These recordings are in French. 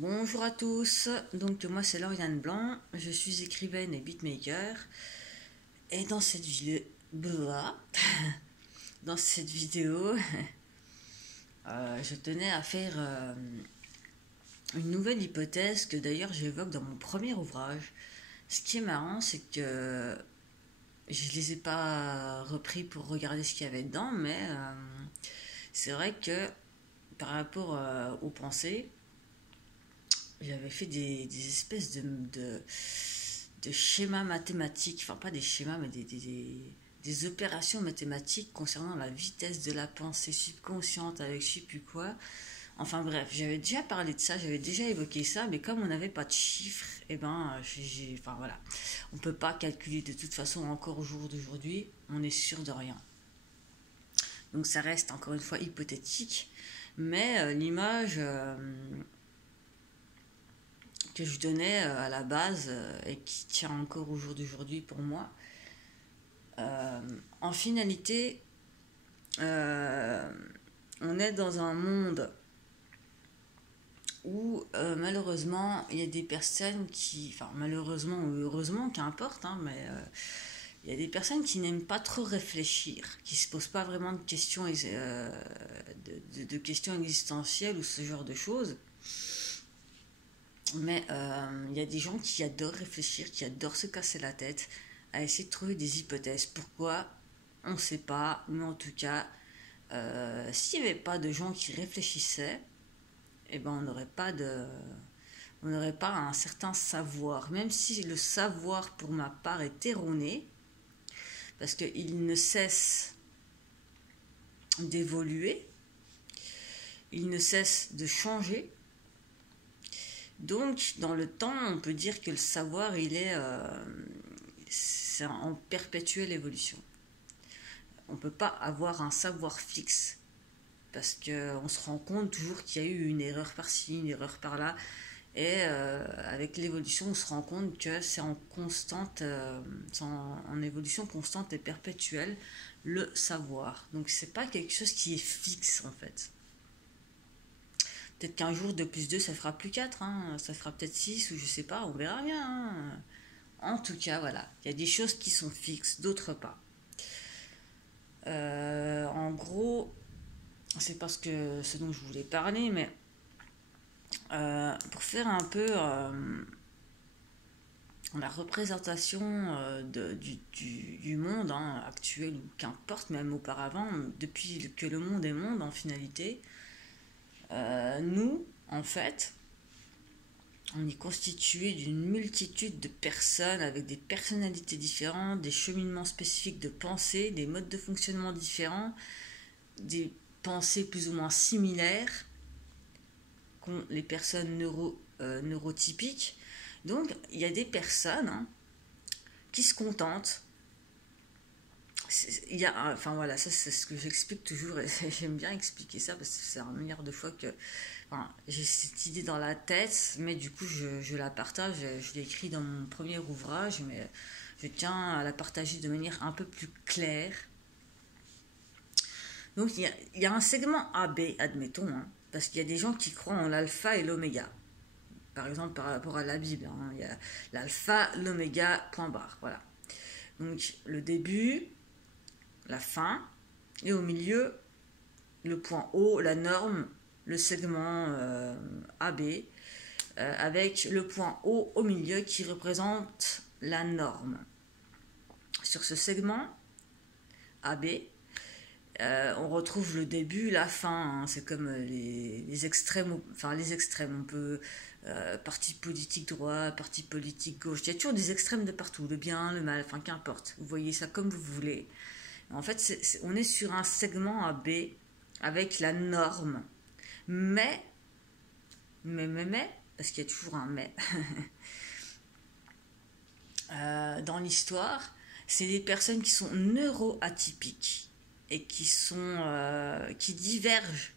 Bonjour à tous, donc moi c'est Lauriane Blanc, je suis écrivaine et beatmaker et dans cette vidéo, dans cette vidéo je tenais à faire une nouvelle hypothèse que d'ailleurs j'évoque dans mon premier ouvrage. Ce qui est marrant, c'est que je les ai pas repris pour regarder ce qu'il y avait dedans, mais c'est vrai que par rapport aux pensées, j'avais fait des espèces de schémas mathématiques, enfin pas des schémas, mais des opérations mathématiques concernant la vitesse de la pensée subconsciente avec je sais plus quoi. Enfin bref, j'avais déjà parlé de ça, j'avais déjà évoqué ça, mais comme on n'avait pas de chiffres, et enfin voilà, on peut pas calculer de toute façon encore au jour d'aujourd'hui, on est sûr de rien. Donc ça reste encore une fois hypothétique, mais l'image que je donnais à la base et qui tient encore au jour d'aujourd'hui pour moi. En finalité, on est dans un monde où malheureusement il y a des personnes qui, enfin malheureusement ou heureusement, qu'importe, hein, mais il y a des personnes qui n'aiment pas trop réfléchir, qui se posent pas vraiment de questions, de questions existentielles ou ce genre de choses. Mais il y a des gens qui adorent réfléchir, qui adorent se casser la tête à essayer de trouver des hypothèses. Pourquoi? On ne sait pas, mais en tout cas, s'il n'y avait pas de gens qui réfléchissaient, eh ben on n'aurait pas un certain savoir. Même si le savoir, pour ma part, est erroné, parce qu'il ne cesse d'évoluer, il ne cesse de changer. Donc, dans le temps, on peut dire que le savoir, c'est en perpétuelle évolution. On ne peut pas avoir un savoir fixe parce qu'on se rend compte toujours qu'il y a eu une erreur par-ci, une erreur par-là. Et avec l'évolution, on se rend compte que c'est en évolution constante et perpétuelle, le savoir. Donc, c'est pas quelque chose qui est fixe en fait. Peut-être qu'un jour, 2 plus 2, ça fera plus 4, hein. Ça fera peut-être 6 ou je sais pas, on verra bien. Hein. En tout cas, voilà. Il y a des choses qui sont fixes, d'autres pas. En gros, c'est parce que ce dont je voulais parler, mais pour faire un peu la représentation du monde hein, actuel ou qu'importe, même auparavant, depuis que le monde est monde en finalité, nous, en fait, on est constitué d'une multitude de personnes avec des personnalités différentes, des cheminements spécifiques de pensée, des modes de fonctionnement différents, des pensées plus ou moins similaires qu'ont les personnes neurotypiques. Donc, il y a des personnes hein, qui se contentent. Enfin voilà, ça c'est ce que j'explique toujours et j'aime bien expliquer ça parce que c'est un milliard de fois que j'ai cette idée dans la tête, mais du coup je la partage, je l'ai écrit dans mon premier ouvrage, mais je tiens à la partager de manière un peu plus claire. Donc il y a un segment AB, admettons, hein, parce qu'il y a des gens qui croient en l'alpha et l'oméga. Par exemple par rapport à la Bible, hein, il y a l'alpha, l'oméga, point barre, voilà. Donc le début, la fin, et au milieu, le point O, la norme, le segment AB, avec le point O au milieu qui représente la norme. Sur ce segment AB, on retrouve le début, la fin, hein, c'est comme les extrêmes, enfin les extrêmes, on peut, parti politique droit, parti politique gauche, il y a toujours des extrêmes de partout, le bien, le mal, enfin qu'importe, vous voyez ça comme vous voulez. En fait, on est sur un segment AB avec la norme. Mais, parce qu'il y a toujours un mais, dans l'histoire, c'est des personnes qui sont neuroatypiques et qui divergent.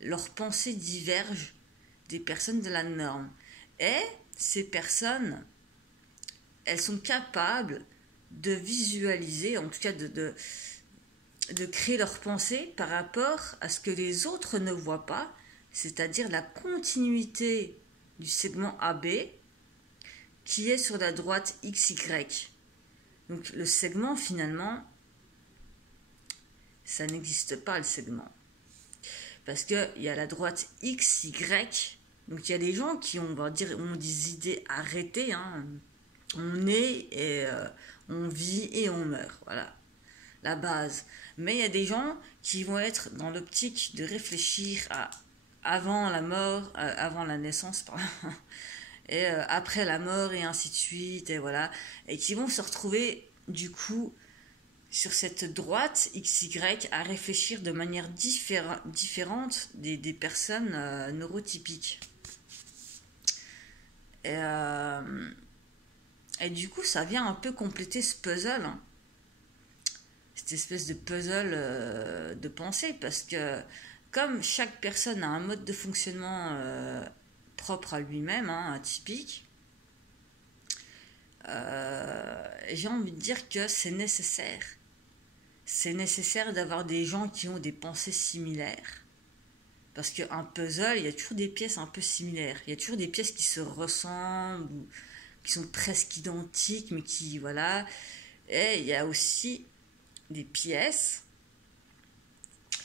Leurs pensées divergent des personnes de la norme. Et ces personnes, elles sont capables de visualiser, en tout cas de créer leur pensée par rapport à ce que les autres ne voient pas, c'est-à-dire la continuité du segment AB qui est sur la droite XY. Donc le segment, finalement, ça n'existe pas, le segment. Parce qu'il y a la droite XY. Donc il y a des gens qui ont des idées arrêtées. Hein. On est et on vit et on meurt. Voilà, la base. Mais il y a des gens qui vont être dans l'optique de réfléchir à avant la mort, avant la naissance, pardon, et après la mort et ainsi de suite, et voilà, et qui vont se retrouver du coup sur cette droite XY à réfléchir de manière différente des personnes neurotypiques. Et du coup, ça vient un peu compléter ce puzzle, hein. Cette espèce de puzzle de pensée, parce que comme chaque personne a un mode de fonctionnement propre à lui-même, hein, atypique, j'ai envie de dire que c'est nécessaire. C'est nécessaire d'avoir des gens qui ont des pensées similaires. Parce qu'un puzzle, il y a toujours des pièces un peu similaires. Il y a toujours des pièces qui se ressemblent, ou qui sont presque identiques, mais qui, voilà. Et il y a aussi des pièces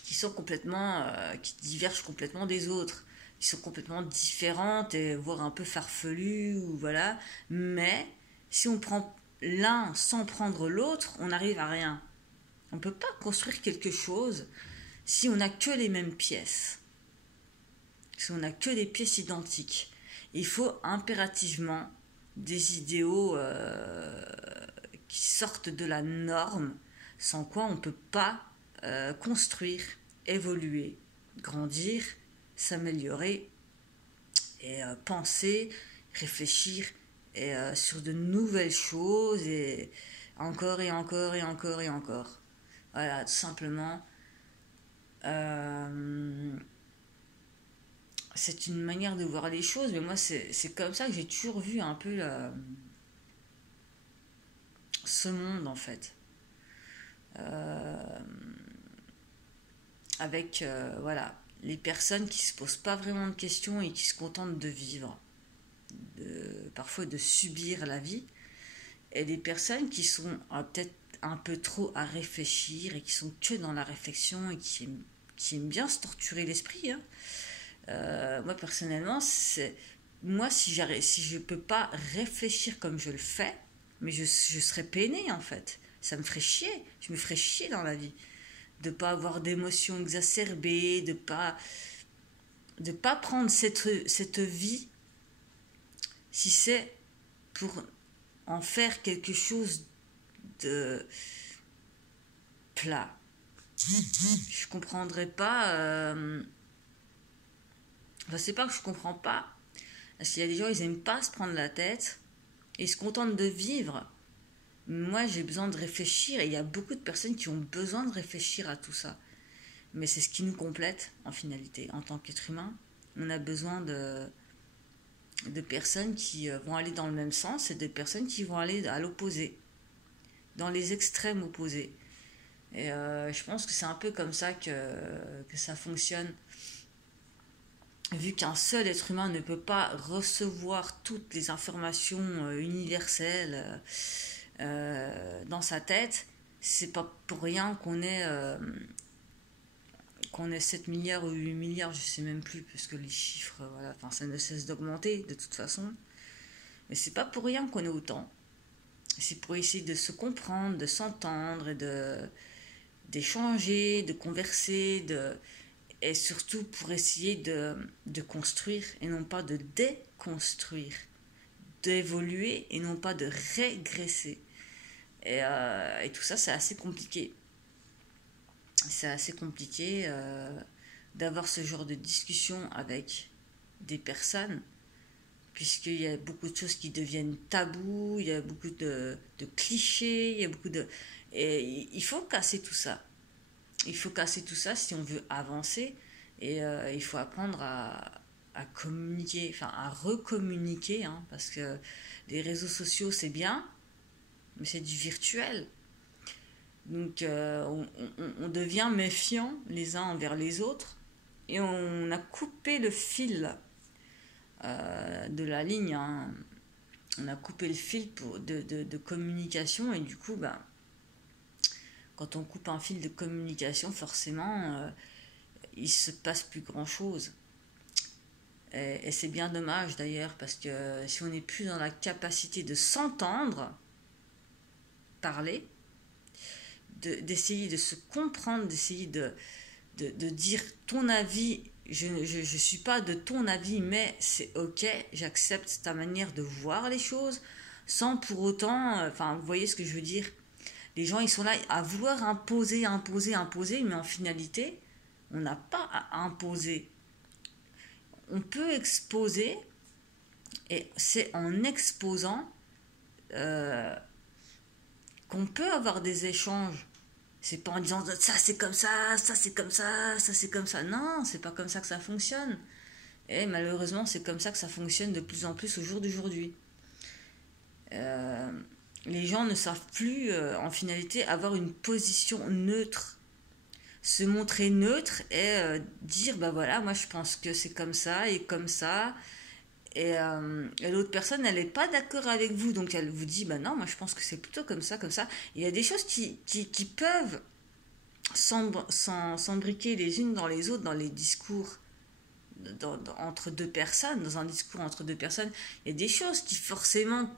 qui sont complètement, qui divergent complètement des autres, qui sont complètement différentes et voire un peu farfelues, ou voilà. Mais si on prend l'un sans prendre l'autre, on n'arrive à rien. On ne peut pas construire quelque chose si on n'a que les mêmes pièces, si on n'a que des pièces identiques. Il faut impérativement des idéaux qui sortent de la norme, sans quoi on ne peut pas construire, évoluer, grandir, s'améliorer et penser, réfléchir et, sur de nouvelles choses et encore et encore et encore et encore. Voilà, tout simplement. C'est une manière de voir les choses, mais moi c'est comme ça que j'ai toujours vu un peu ce monde en fait. Avec voilà, les personnes qui se posent pas vraiment de questions et qui se contentent de vivre, parfois de subir la vie, et des personnes qui sont peut-être un peu trop à réfléchir et qui sont que dans la réflexion et qui aiment bien se torturer l'esprit, hein. Moi personnellement, moi si je peux pas réfléchir comme je le fais, mais je serais peinée en fait. Ça me ferait chier. Je me ferais chier dans la vie de pas avoir d'émotions exacerbées, de pas prendre cette vie si c'est pour en faire quelque chose de plat. Je comprendrais pas. Enfin, c'est pas que je comprends pas. Parce qu'il y a des gens, ils aiment pas se prendre la tête. Et ils se contentent de vivre. Moi, j'ai besoin de réfléchir. Et il y a beaucoup de personnes qui ont besoin de réfléchir à tout ça. Mais c'est ce qui nous complète, en finalité. En tant qu'être humain, on a besoin de personnes qui vont aller dans le même sens et de personnes qui vont aller à l'opposé. Dans les extrêmes opposés. Et je pense que c'est un peu comme ça que ça fonctionne. Vu qu'un seul être humain ne peut pas recevoir toutes les informations universelles dans sa tête, c'est pas pour rien qu'on ait 7 milliards ou 8 milliards, je sais même plus, parce que les chiffres, voilà, enfin, ça ne cesse d'augmenter de toute façon. Mais c'est pas pour rien qu'on est autant. C'est pour essayer de se comprendre, de s'entendre, et d'échanger, de converser, et surtout pour essayer de construire et non pas de déconstruire, d'évoluer et non pas de régresser. Et tout ça, c'est assez compliqué. C'est assez compliqué d'avoir ce genre de discussion avec des personnes, puisqu'il y a beaucoup de choses qui deviennent tabous, il y a beaucoup de clichés, il y a beaucoup de... Et il faut casser tout ça. Il faut casser tout ça si on veut avancer. Et il faut apprendre à communiquer, enfin à recommuniquer, hein, parce que les réseaux sociaux, c'est bien, mais c'est du virtuel. Donc on devient méfiant les uns envers les autres et on a coupé le fil de la ligne, hein. On a coupé le fil de communication et du coup, bah, quand on coupe un fil de communication, forcément, il se passe plus grand-chose. Et c'est bien dommage d'ailleurs, parce que si on n'est plus dans la capacité de s'entendre, parler, d'essayer de se comprendre, d'essayer de dire ton avis, je suis pas de ton avis, mais c'est ok, j'accepte ta manière de voir les choses, sans pour autant, enfin, vous voyez ce que je veux dire. Les gens, ils sont là à vouloir imposer, imposer, imposer, mais en finalité, on n'a pas à imposer. On peut exposer, et c'est en exposant qu'on peut avoir des échanges. C'est pas en disant ça c'est comme ça c'est comme ça c'est comme ça. Non, c'est pas comme ça que ça fonctionne. Et malheureusement, c'est comme ça que ça fonctionne de plus en plus au jour d'aujourd'hui. Euh, les gens ne savent plus, en finalité, avoir une position neutre. Se montrer neutre et dire, bah voilà, moi je pense que c'est comme ça et comme ça. Et l'autre personne, elle n'est pas d'accord avec vous, donc elle vous dit, bah non, moi je pense que c'est plutôt comme ça, comme ça. Il y a des choses qui peuvent s'embriquer les unes dans les autres dans les discours entre deux personnes, dans un discours entre deux personnes. Il y a des choses qui forcément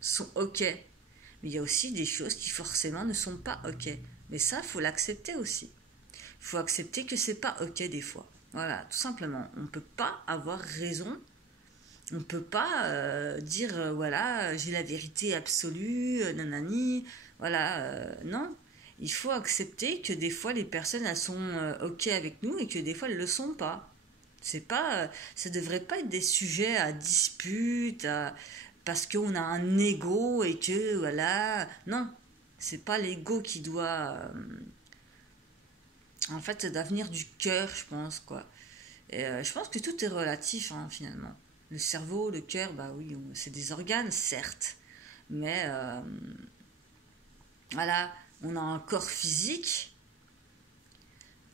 sont ok, mais il y a aussi des choses qui forcément ne sont pas ok. Mais ça, faut l'accepter aussi. Il faut accepter que c'est pas ok des fois. Voilà, tout simplement. On ne peut pas avoir raison. On ne peut pas dire, voilà, j'ai la vérité absolue, nanani. Voilà, non. Il faut accepter que des fois, les personnes, elles sont ok avec nous et que des fois, elles ne le sont pas. C'est pas, ça devrait pas être des sujets à dispute, parce qu'on a un ego et que, voilà. Non, c'est pas l'ego qui doit... en fait, ça doit venir du cœur, je pense, quoi. Et je pense que tout est relatif, hein, finalement. Le cerveau, le cœur, bah oui, c'est des organes, certes. Mais voilà, on a un corps physique.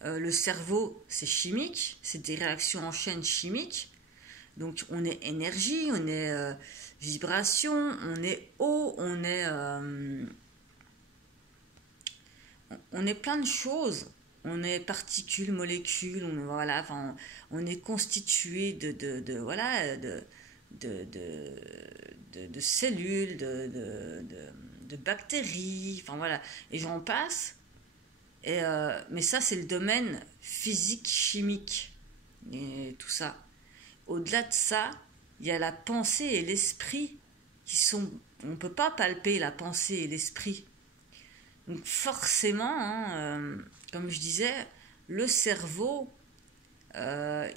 Le cerveau, c'est chimique. C'est des réactions en chaîne chimiques. Donc on est énergie, on est vibration, on est eau, on est plein de choses. On est particules, molécules, voilà, enfin, on est constitué voilà, de cellules, de bactéries, enfin voilà, et j'en passe. Mais ça, c'est le domaine physique, chimique, et tout ça. Au-delà de ça, il y a la pensée et l'esprit qui sont... On ne peut pas palper la pensée et l'esprit. Donc forcément, hein, comme je disais, le cerveau, euh,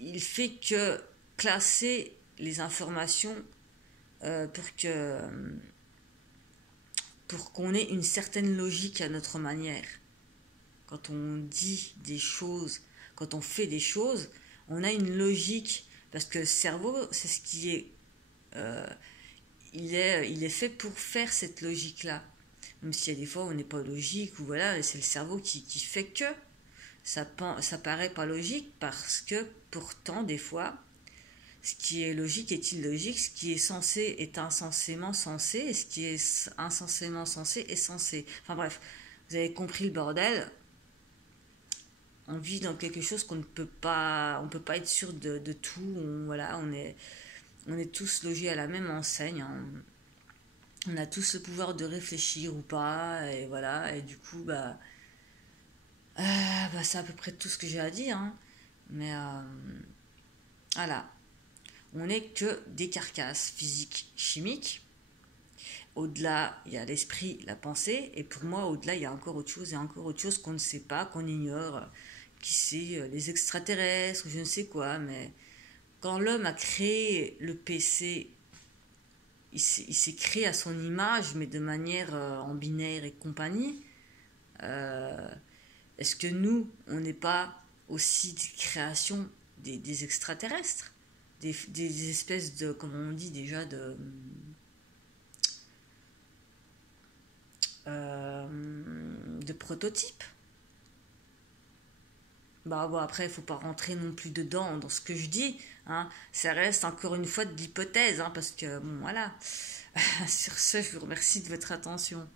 il fait que classer les informations pour qu'on ait une certaine logique à notre manière. Quand on dit des choses, quand on fait des choses, on a une logique, parce que le cerveau, c'est ce qui est, euh, il est fait pour faire cette logique-là. Même s'il y a des fois où on n'est pas logique, ou voilà, c'est le cerveau qui fait que ça paraît pas logique, parce que pourtant, des fois, ce qui est logique est illogique, ce qui est censé est insensément censé, et ce qui est insensément censé est censé. Enfin bref, vous avez compris le bordel. On vit dans quelque chose qu'on ne peut pas, on peut pas être sûr de tout. Voilà, on est tous logés à la même enseigne, hein. On a tous le pouvoir de réfléchir ou pas, et voilà, et du coup, bah c'est à peu près tout ce que j'ai à dire, hein. Mais voilà, on n'est que des carcasses physiques, chimiques. Au-delà, il y a l'esprit, la pensée, et pour moi, au-delà, il y a encore autre chose, et encore autre chose qu'on ne sait pas, qu'on ignore, qui c'est, les extraterrestres, je ne sais quoi, mais quand l'homme a créé le PC, il s'est créé à son image, mais de manière en binaire et compagnie. Euh, Est-ce que nous, on n'est pas aussi des créations des extraterrestres, des espèces de, comme on dit déjà, de prototypes? Bah bon, après, il faut pas rentrer non plus dedans dans ce que je dis, hein. Ça reste encore une fois de l'hypothèse, hein, parce que bon, voilà. Sur ce, je vous remercie de votre attention.